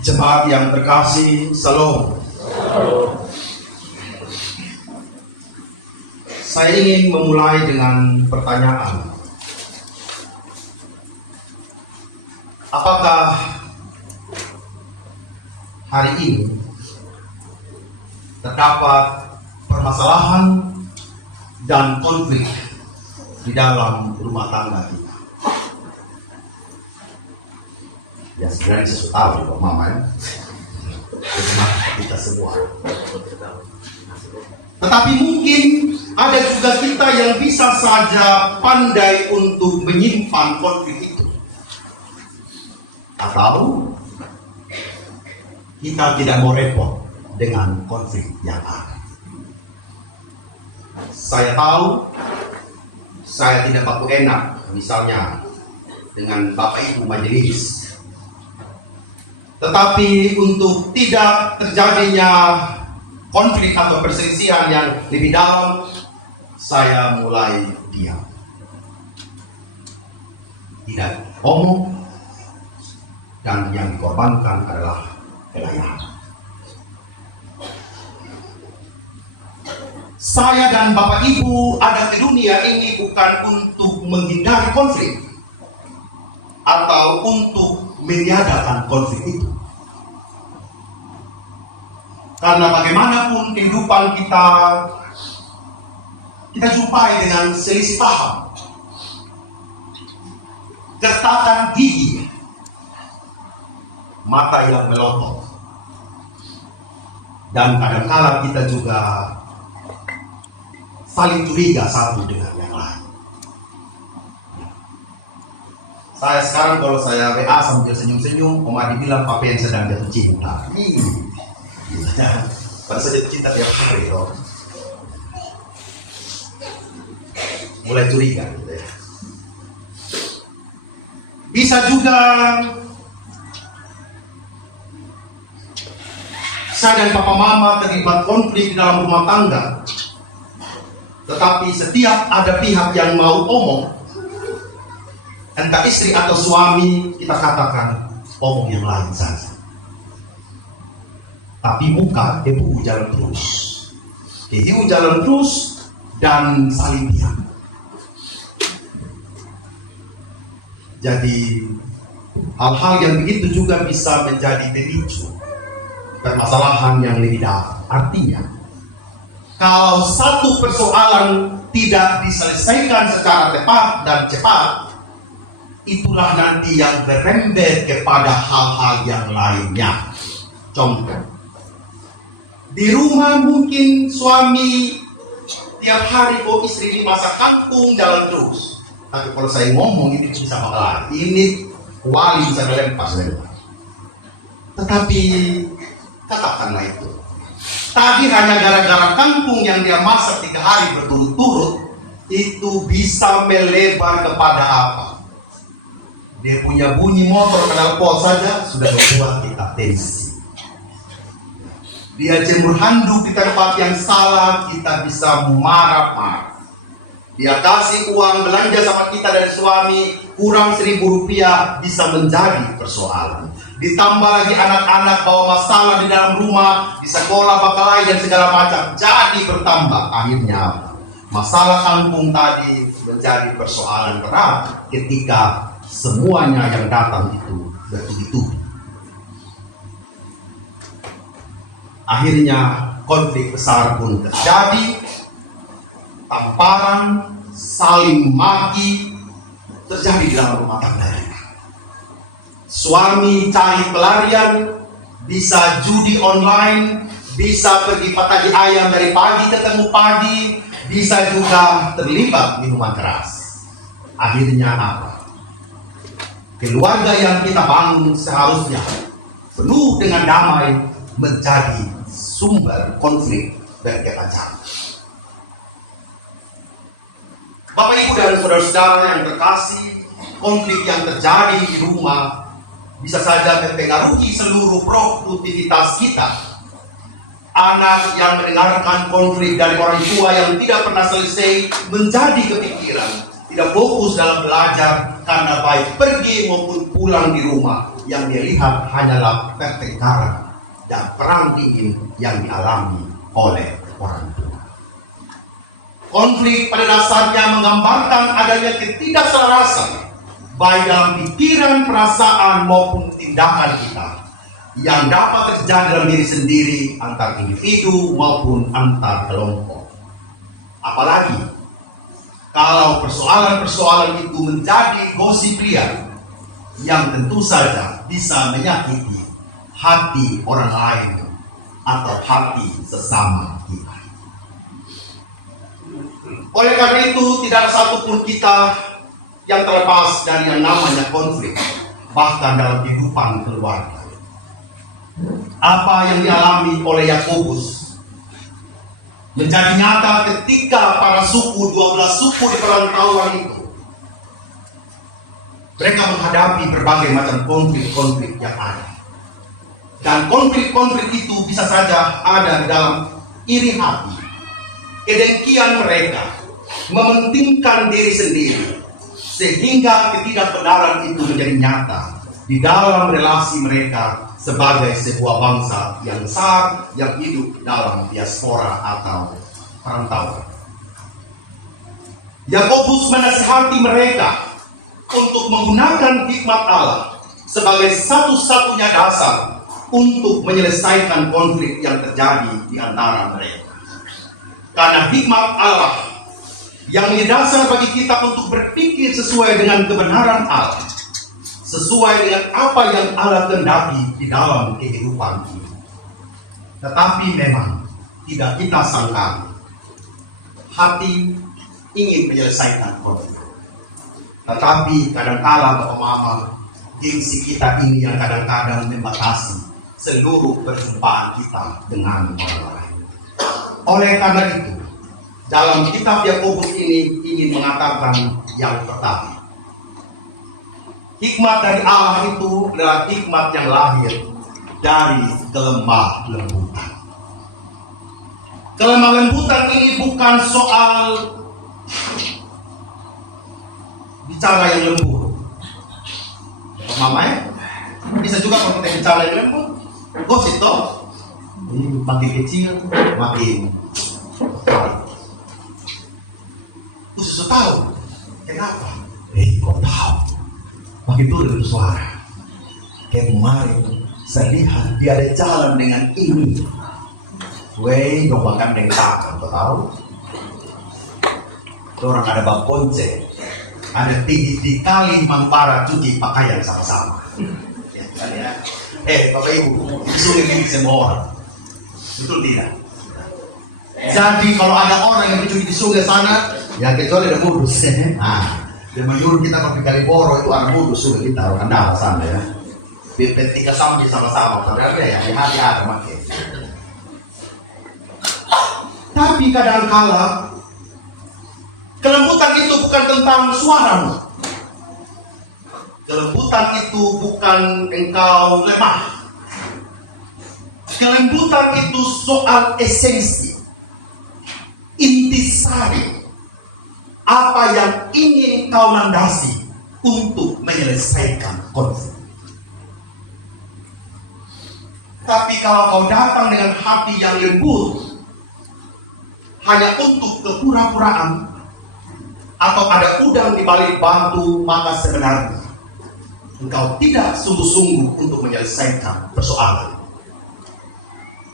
Jemaat yang terkasih, Salam. Saya ingin memulai dengan pertanyaan. Apakah hari ini terdapat permasalahan dan konflik di dalam rumah tangga kita? Ya sebenarnya saya sudah tahu Pak Mama ya. Kita semua. Tetapi mungkin ada juga kita yang bisa saja pandai untuk menyimpan konflik itu. Atau kita tidak mau repot dengan konflik yang ada. Saya tahu saya tidak baku enak misalnya dengan Bapak Ibu majelis. Tetapi untuk tidak terjadinya konflik atau perselisihan yang lebih dalam, saya mulai diam. Tidak ngomong, dan yang dikorbankan adalah pelayanan. Saya dan Bapak Ibu ada di dunia ini bukan untuk menghindari konflik atau untuk meniadakan konflik itu. Karena bagaimanapun kehidupan kita jumpai dengan selisih paham, gertakan gigi, mata yang melotot, dan kadang-kala kita juga saling curiga satu dengan yang lain. Saya sekarang kalau saya WA sambil senyum-senyum, Oma dibilang Papa yang sedang jatuh cinta. Pada saja jatuh cinta tiap hari dong. Mulai curiga gitu ya. Bisa juga saya dan Papa Mama terlibat konflik dalam rumah tangga. Tetapi setiap ada pihak yang mau omong, entah istri atau suami, kita katakan omong yang lain saja. Tapi muka ibu jalan terus. Ibu jalan terus dan saling diam. Jadi hal-hal yang begitu juga bisa menjadi pemicu permasalahan yang lebih dalam. Artinya, kalau satu persoalan tidak diselesaikan secara tepat dan cepat, itulah nanti yang berembet kepada hal-hal yang lainnya. Contoh, di rumah mungkin suami tiap hari istri ini masak kangkung jalan terus. Tapi kalau saya ngomong ini bisa bakalan, ini wali bisa melempas. Tetapi katakanlah itu, tadi hanya gara-gara kangkung yang dia masak 3 hari berturut-turut, itu bisa melebar kepada apa? Dia punya bunyi motor knalpot saja sudah membuat kita tensi. Dia jemur handuk di tempat yang salah, kita bisa marah-marah. Dia kasih uang belanja sama kita dari suami, kurang 1.000 rupiah, bisa menjadi persoalan. Ditambah lagi anak-anak bawa masalah di dalam rumah, di sekolah, bakalai dan segala macam, jadi bertambah. Akhirnya masalah kampung tadi menjadi persoalan berat ketika semuanya yang datang itu bertubi-tubi. Akhirnya konflik besar pun terjadi, tamparan, saling maki terjadi di dalam rumah tangga. Suami cari pelarian, bisa judi online, bisa pergi patahi ayam dari pagi ketemu pagi, bisa juga terlibat minuman keras. Akhirnya apa? Keluarga yang kita bangun seharusnya penuh dengan damai menjadi sumber konflik berkepanjangan. Bapak Ibu dan saudara-saudara yang terkasih, konflik yang terjadi di rumah bisa saja mempengaruhi seluruh produktivitas kita. Anak yang mendengarkan konflik dari orang tua yang tidak pernah selesai menjadi kepikiran, tidak fokus dalam belajar karena baik pergi maupun pulang di rumah yang dia lihat hanyalah pertengkaran dan perang dingin yang dialami oleh orang tua. Konflik pada dasarnya menggambarkan adanya ketidakselarasan baik dalam pikiran, perasaan maupun tindakan kita yang dapat terjadi dalam diri sendiri, antar individu maupun antar kelompok. Apalagi kalau persoalan-persoalan itu menjadi gosip liar yang tentu saja bisa menyakiti hati orang lain atau hati sesama kita. Oleh karena itu, tidak ada satupun kita yang terlepas dari yang namanya konflik, bahkan dalam kehidupan keluarga. Apa yang dialami oleh Yakobus menjadi nyata ketika para suku, 12 suku di perantauan itu, mereka menghadapi berbagai macam konflik-konflik yang ada. Dan konflik-konflik itu bisa saja ada di dalam iri hati, kedengkian mereka, mementingkan diri sendiri, sehingga ketidakbenaran itu menjadi nyata di dalam relasi mereka sebagai sebuah bangsa yang besar yang hidup dalam diaspora atau perantauan. Yakobus menasihati mereka untuk menggunakan hikmat Allah sebagai satu-satunya dasar untuk menyelesaikan konflik yang terjadi di antara mereka. Karena hikmat Allah yang menjadi dasar bagi kita untuk berpikir sesuai dengan kebenaran Allah, sesuai dengan apa yang Allah kehendaki di dalam kehidupan ini. Tetapi memang tidak kita sangka hati ingin menyelesaikan konflik. Tetapi kadang-kala Bapak Mama, gengsi kita ini yang kadang-kadang membatasi seluruh perjumpaan kita dengan orang lain. Oleh karena itu, dalam kitab Yakobus ini ingin mengatakan yang pertama, hikmat dari Allah itu adalah hikmat yang lahir dari kelemah lembutan. Kelemah lembutan ini bukan soal bicara yang lembut. Mama ya? Bisa juga kalau kita bicara yang lembut. Gosip toh. Ini makin kecil, makin khusus tahu. Kenapa? Kok tahu? Makin turun suara. Kayak kemarin saya lihat dia ada jalan dengan ini. Weh, dong makan dengan tangan, kau tahu? Orang ada bak konce, ada tinggi kali mampara cuci pakaian sama-sama. Ya. Bapak Ibu, disuruh ini semua orang. Betul tidak? Jadi kalau ada orang yang mencuci di sungai sana, ya kecuali ada modus. Dia menyuruh kita pergi Kaliboro itu ada modus sungai kita orang Kandang sana ya. Ketika sampai sama-sama, saudara ya di hati ada makin. Tapi kadang-kala kelembutan itu bukan tentang suaramu. Kelembutan itu bukan engkau lemah. Kelembutan itu soal esensi, intisari, apa yang ingin kau landasi untuk menyelesaikan konflik. Tapi kalau kau datang dengan hati yang lembut, hanya untuk kepura-puraan, atau ada udang di balik batu, maka sebenarnya engkau tidak sungguh-sungguh untuk menyelesaikan persoalan.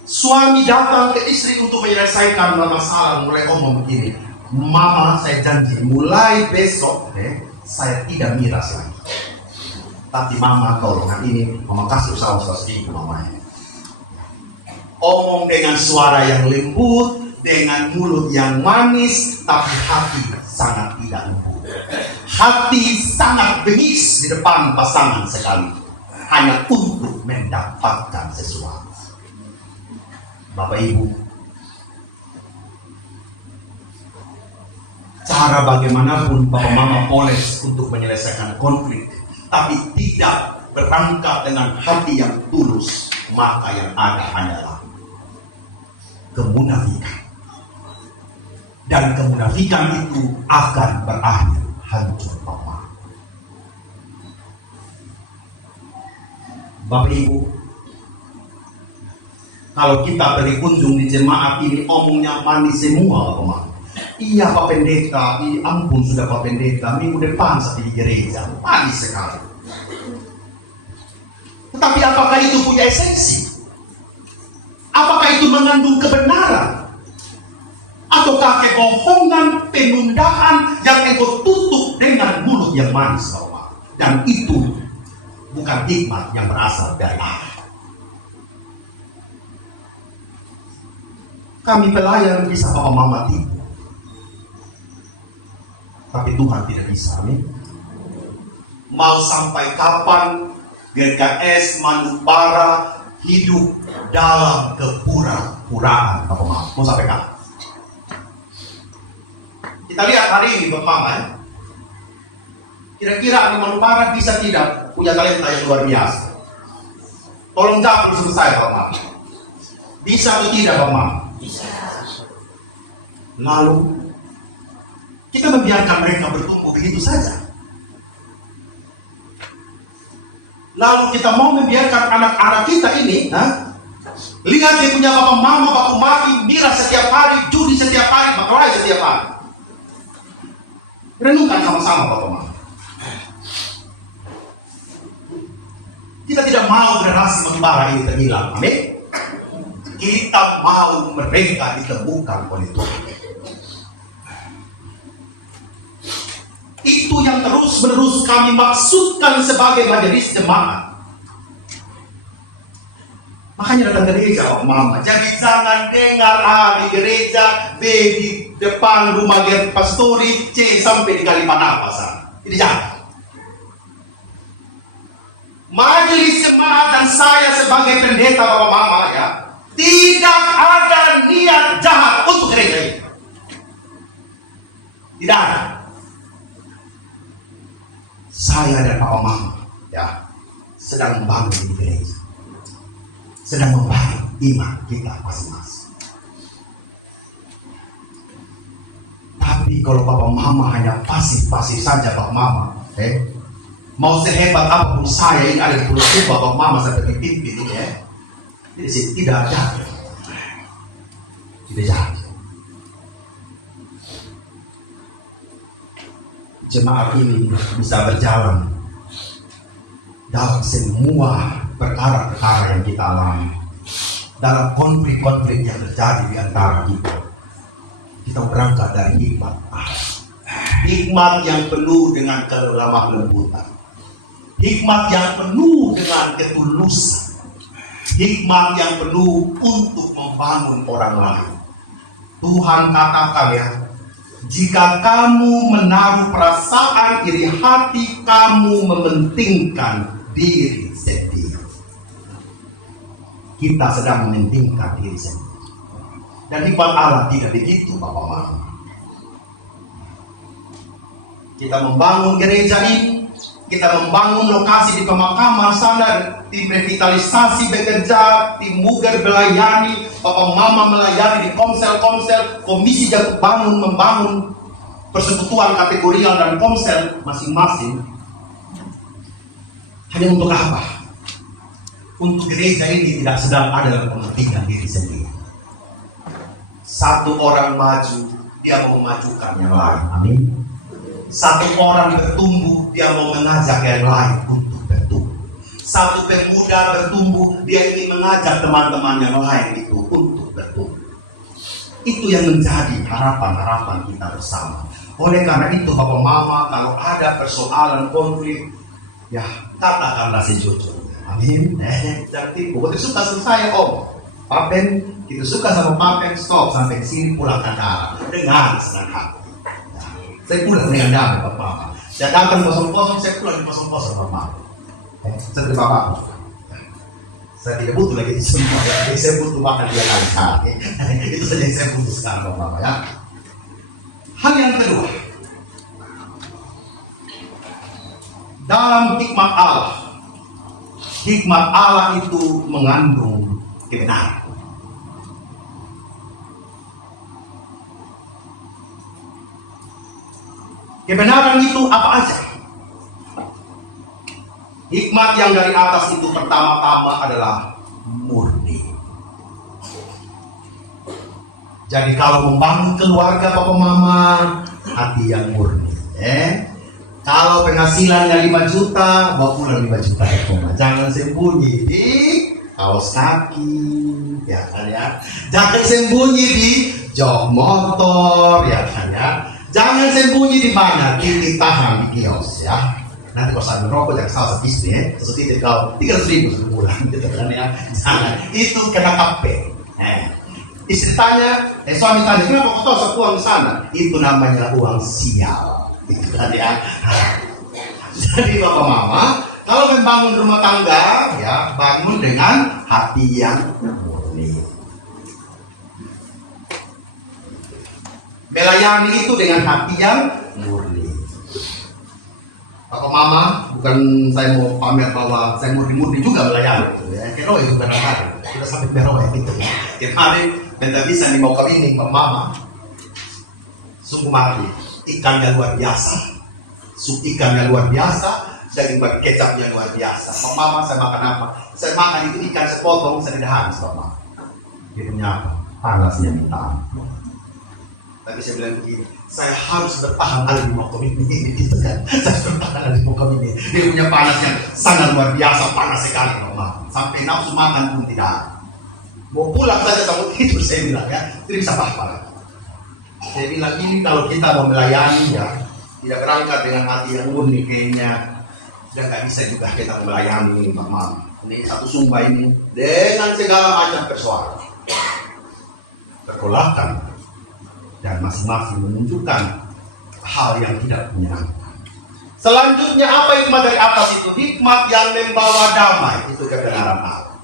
Suami datang ke istri untuk menyelesaikan masalah, mulai ngomong begini, Mama saya janji mulai besok saya tidak miras lagi. Tapi Mama tolong ini Mama kasih usaha-usaha sedikit Mama. Omong dengan suara yang lembut, dengan mulut yang manis, tapi hati sangat tidak lembut. Hati sangat bengis di depan pasangan sekali, hanya untuk mendapatkan sesuatu. Bapak Ibu, cara bagaimanapun Bapak Mama poles untuk menyelesaikan konflik, tapi tidak berangkat dengan hati yang tulus, maka yang ada hanyalah kemunafikan. Dan kemunafikan itu akan berakhir hancur Bapak. Bapak Ibu, kalau kita berkunjung di jemaat ini omongnya manis semua Bapak. Iya Pak Pendeta, ampun sudah Pak Pendeta, minggu depan saya di gereja, manis sekali. Tetapi apakah itu punya esensi? Apakah itu mengandung kebenaran? Ataukah kebohongan, penundaan yang engkau tutup dengan mulut yang manis Bapak? Dan itu bukan hikmat yang berasal dari Allah. Kami pelayan bisa Bapak Mama tipu, tapi Tuhan tidak bisa. Amin. Mau sampai kapan GKS Manubara hidup dalam kepura-puraan Bapak Mama? Mau sampai kapan? Kita lihat hari ini Bapak Mama ya. Kira-kira Manubara bisa tidak punya talenta yang luar biasa? Tolong jawab bersama saya Bapak Mama. Bisa atau tidak Bapak Mama? Bisa. Lalu kita membiarkan mereka bertumbuh begitu saja. Lalu kita mau membiarkan anak-anak kita ini, lihat dia punya bapak mama, bapak mami, Mira setiap hari, judi setiap hari, berkelahi setiap hari. Renungkan sama-sama bapak mama. Kita tidak mau generasi Manubara ini terhilang, amin. Kita mau mereka ditemukan oleh Tuhan. Itu yang terus-menerus kami maksudkan sebagai majelis jemaat. Makanya datang ke gereja, Pak Mama. Jadi jangan dengar A di gereja, B di depan rumah pastori, C sampai di Kalimantan sana. Ini jangan. Majelis jemaat dan saya sebagai pendeta Bapak Mama ya, tidak ada niat jahat untuk gereja ini. Tidak ada. Saya dan Papa Mama ya sedang membangun di gereja, sedang membangun iman kita masing-masing. Tapi kalau Papa Mama hanya pasif-pasif saja Papa Mama, mau sehebat apapun saya ini ada di pulau Bapak Mama sebagai pimpin ya, jadi tidak ada, tidak ada. Jemaat ini bisa berjalan dalam semua perkara-perkara yang kita alami, dalam konflik-konflik yang terjadi di antara kita. Kita berangkat dari hikmat Allah, hikmat yang penuh dengan kelemah lembutan, hikmat yang penuh dengan ketulusan, hikmat yang penuh untuk membangun orang lain. Tuhan katakan ya, jika kamu menaruh perasaan iri hati, kamu mementingkan diri sendiri. Kita sedang mementingkan diri sendiri. Dan hikmat Allah tidak begitu Bapak Mama. Kita membangun gereja ini, kita membangun lokasi di pemakaman sana, tim revitalisasi bekerja, tim muger melayani, Bapak Mama melayani di komsel-komsel, komisi jatuh bangun membangun persekutuan kategorial dan komsel masing-masing. Hanya untuk apa? Untuk gereja ini tidak sedang ada dalam kepentingan diri sendiri. Satu orang maju, dia mau memajukan yang lain. Amin. Satu orang bertumbuh, dia mau mengajak yang lain untuk bertumbuh. Satu pemuda bertumbuh, dia ingin mengajak teman-teman yang lain itu untuk bertumbuh. Itu yang menjadi harapan-harapan kita bersama. Oleh karena itu Bapak Mama, kalau ada persoalan konflik, ya katakanlah sejujurnya. Amin. Jangan tipu. Kita suka sama saya Om Papen, kita suka sama Papen, stop sampai sini pulang ke darat dengan senang hati. Saya pulang dengan damai Bapak Mama. Saya datang kosong-kosong, saya pulang di kosong-kosong Bapak Mama. Saya terima Bapak. Saya tidak butuh lagi semua ya. Jadi saya butuh makan dia kali. Itu saja yang saya butuh sekarang Bapak Mama ya. Hal yang kedua, dalam hikmat Allah itu mengandung kebenaran. Kebenaran itu apa aja? Hikmat yang dari atas itu pertama-tama adalah murni. Jadi kalau membangun keluarga papa mama, hati yang murni. Kalau penghasilannya 5 juta, bawa pulang 5 juta. Jangan sembunyi di kaos kaki, ya kan ya. Jangan sembunyi di jok motor, ya kan ya. Jangan sembunyi di mana? Titik tangan di kios, ya. Nanti kalau sambil rokok jangan salah istri, sesuatu kau 300.000 sebulan, gitu kan ya. Jangan, itu kena kape. Istri tanya, suami tanya, kenapa kau tahu sepuang di sana? Itu namanya uang sial, gitu kan ya. Jadi bapak mama, kalau membangun rumah tangga, ya bangun dengan hati yang murni. Melayani itu dengan hati yang murni. Bapak mama, bukan saya mau pamer bahwa saya murni-murni juga melayani. Kero itu kadang-kadang, kita sampai kero gitu. Tiap hari, minta bisa nih mau kawinin bapak mama. Sungguh mati, ikannya luar biasa. Sup ikannya luar biasa, daging bagi kecapnya luar biasa. Bapak mama, saya makan apa? Saya makan itu ikan sepotong, saya tidak habis bapak mama. Dia punya apa? Panasnya minta ampun. Tapi saya bilang begini, saya harus bertahan ada di muka ini, gitu kan? Saya harus bertahan ada di muka ini. Dia punya panas yang sangat luar biasa, panas sekali, Mama. Sampai nafsu makan pun tidak ada. Mau pulang saja sama tidur, saya bilang ya, tidak bisa apa-apa. Saya bilang ini kalau kita mau melayani ya, tidak berangkat dengan hati yang murni kayaknya, sudah nggak bisa juga kita melayani, Mama. Ini satu sumpah ini dengan segala macam persoalan, pergolakan. Dan masing-masing menunjukkan hal yang tidak menyenangkan. Selanjutnya apa hikmat dari atas itu? Hikmat yang membawa damai, itu kebenaran Allah.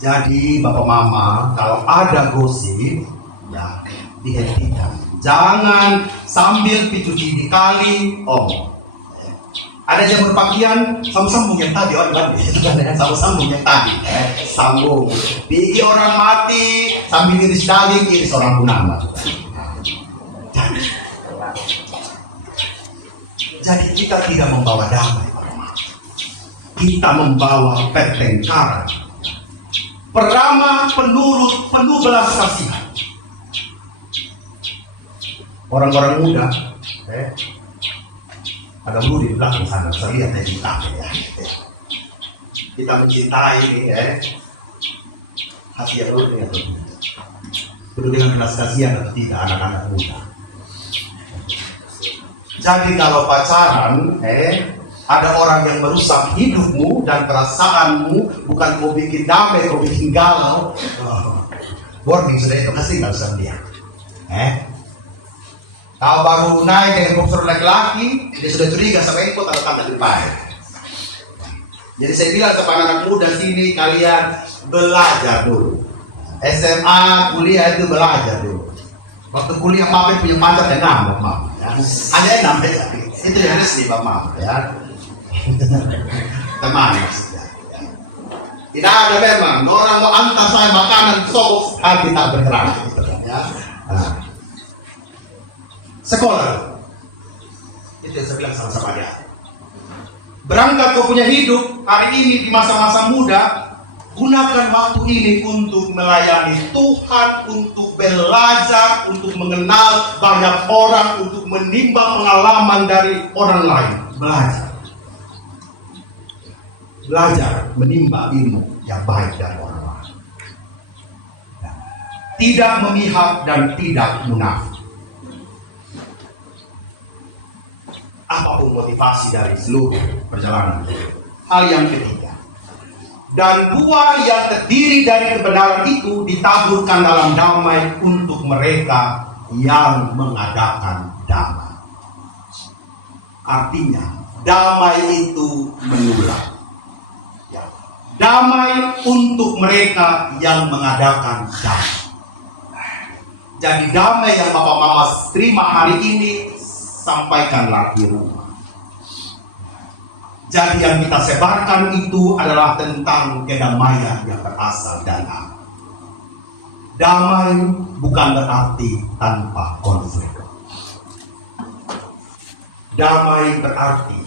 Jadi bapak mama, kalau ada gosip, ya dihentikan. Jangan sambil dicuci di kali, ada yang berpakaian, sambung yang tadi, sambung yang tadi, sambung. Bigi orang mati, sambil iris daging, iris orang punama. Jadi kita tidak membawa damai, kita membawa pertengkaran. Peramah, penurut, penuh belas kasihan. Orang-orang muda, ada guru di belakang sana, saya lihat dari belakang ya. Kita mencintai ini hati yang murni atau tidak, penuh dengan belas kasihan atau tidak anak-anak muda. Jadi kalau pacaran, ada orang yang merusak hidupmu dan perasaanmu, bukan kau bikin damai, kau bikin galau. Warning sudah itu kasih nggak usah dia. Kalau baru naik dengan profesor laki-laki, dia sudah curiga sama info atau tanda baik. Jadi saya bilang kepada anak muda sini, kalian belajar dulu. SMA, kuliah itu belajar dulu. Waktu kuliah Mama punya pacar yang ngambek Mama. Ya. Ada yang ngambek, itu yang resmi Mama. Ya. Teman maksudnya. Tidak ada memang, orang mau antar saya makanan, sok hati tak bergerak. Gitu, ya. Sekolah itu yang saya bilang sama-sama dia. Berangkat kau punya hidup hari ini di masa-masa muda, gunakan waktu ini untuk melayani Tuhan, untuk belajar, untuk mengenal banyak orang, untuk menimba pengalaman dari orang lain. Belajar menimba ilmu yang baik dari orang lain. Tidak memihak dan tidak munafik. Apapun motivasi dari seluruh perjalanan. Hal yang ketiga, dan buah yang terdiri dari kebenaran itu ditaburkan dalam damai untuk mereka yang mengadakan damai. Artinya damai itu menular. Damai untuk mereka yang mengadakan damai. Jadi damai yang Bapak Mama terima hari ini, sampaikanlah di rumah. Jadi yang kita sebarkan itu adalah tentang kedamaian yang berasal dari Allah. Damai bukan berarti tanpa konflik. Damai berarti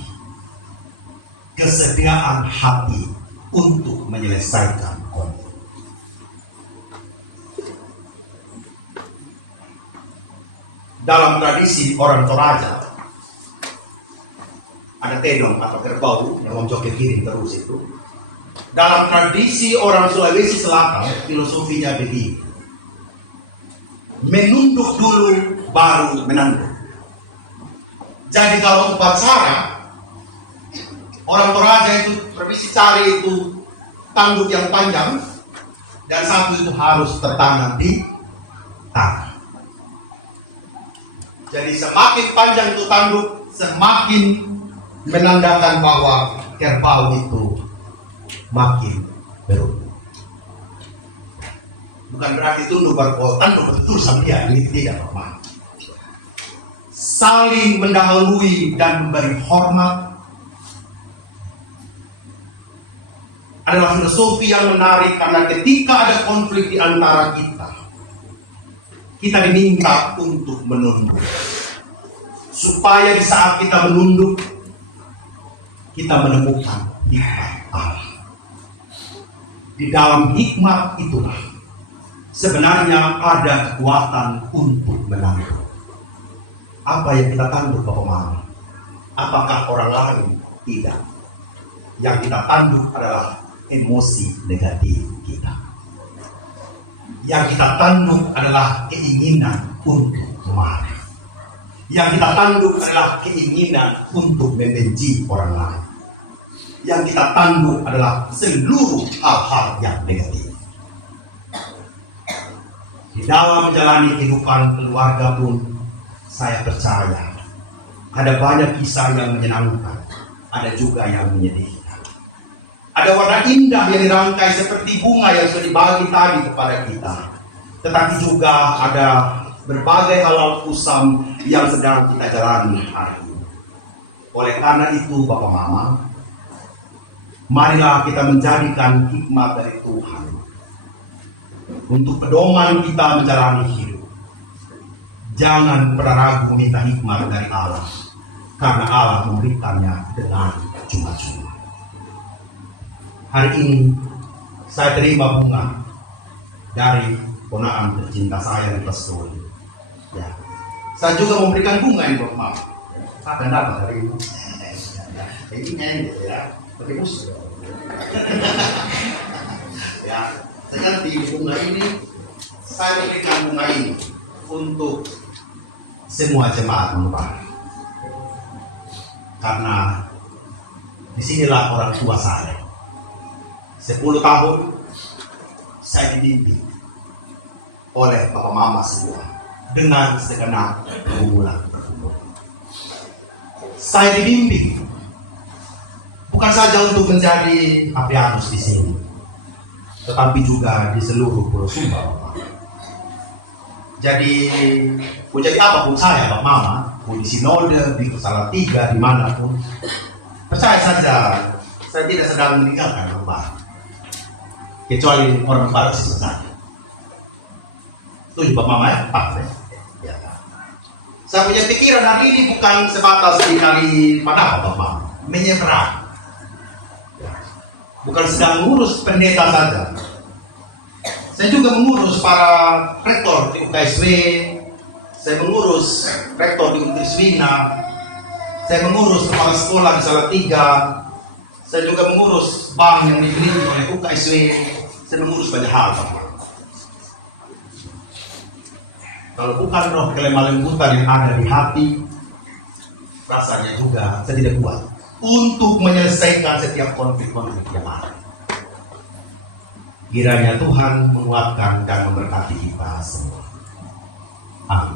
kesediaan hati untuk menyelesaikan konflik. Dalam tradisi orang Toraja, ada tenong atau kerbau yang menjoget kirim terus itu. Dalam tradisi orang Sulawesi Selatan, filosofinya begini: menunduk dulu baru menanduk. Jadi kalau upacara, orang Toraja itu permisi cari itu tanduk yang panjang, dan satu itu harus tertanam di tanah. Jadi semakin panjang itu tanduk, semakin menandakan bahwa kerbau itu makin beruntung. Bukan berarti tunduk baru tanduk betul sama dia, ini tidak normal. Saling mendahului dan memberi hormat adalah filosofi yang menarik, karena ketika ada konflik di antara kita diminta untuk menunduk, supaya di saat kita menunduk kita menemukan hikmat Allah. Di dalam hikmat itulah sebenarnya ada kekuatan untuk menanduk. Apa yang kita tanduk, Bapak Mama? Apakah orang lain? Tidak. Yang kita tanduk adalah emosi negatif kita. Yang kita tanduk adalah keinginan untuk marah. Yang kita tanduk adalah keinginan untuk membenci orang lain. Yang kita tanduk adalah seluruh hal-hal yang negatif. Di dalam menjalani kehidupan keluarga pun, saya percaya ada banyak kisah yang menyenangkan, ada juga yang menyedihkan. Ada warna indah yang dirangkai seperti bunga yang sudah dibagi tadi kepada kita. Tetapi juga ada berbagai halal kusam yang sedang kita jalani hari ini. Oleh karena itu, Bapak Mama, marilah kita menjadikan hikmat dari Tuhan untuk pedoman kita menjalani hidup. Jangan pernah ragu minta hikmat dari Allah, karena Allah memberikannya dengan cuma-cuma. Hari ini saya terima bunga dari ponakan tercinta saya di Pastor. Ya. Saya juga memberikan bunga ini, Bapak Mama. Saya akan dapat dari ibu. Ini nyanyi ya, pakai musuh. Ya, saya ganti bunga ini. Saya berikan bunga ini untuk semua jemaat Bapak. Karena disinilah orang tua saya. 10 tahun saya dididik oleh Bapak Mama semua dengan segenap pergumulan. Saya dibimbing bukan saja untuk menjadi apianus di sini, tetapi juga di seluruh Pulau Sumba, Bapak. Jadi, mau jadi apapun saya, Bapak Mama, mau di sinode, di Salatiga, dimanapun, percaya saja, saya tidak sedang meninggalkan Bapak, kecuali orang baru sih saja. Itu Bapak Mama ya, Pak. Ya. Saya punya pikiran hari ini bukan sebatas di kali mana Bapak Mama, menyeberang. Ya. Bukan sedang mengurus pendeta saja. Saya juga mengurus para rektor di UKSW, saya mengurus rektor di Untriswina, saya mengurus kepala sekolah di Salatiga, saya juga mengurus bank yang dimiliki oleh UKSW, saya mengurus banyak hal. Kalau bukan roh kelemah lembutan yang ada di hati, rasanya juga saya tidak kuat untuk menyelesaikan setiap konflik-konflik yang ada. Kiranya Tuhan menguatkan dan memberkati kita semua. Amin.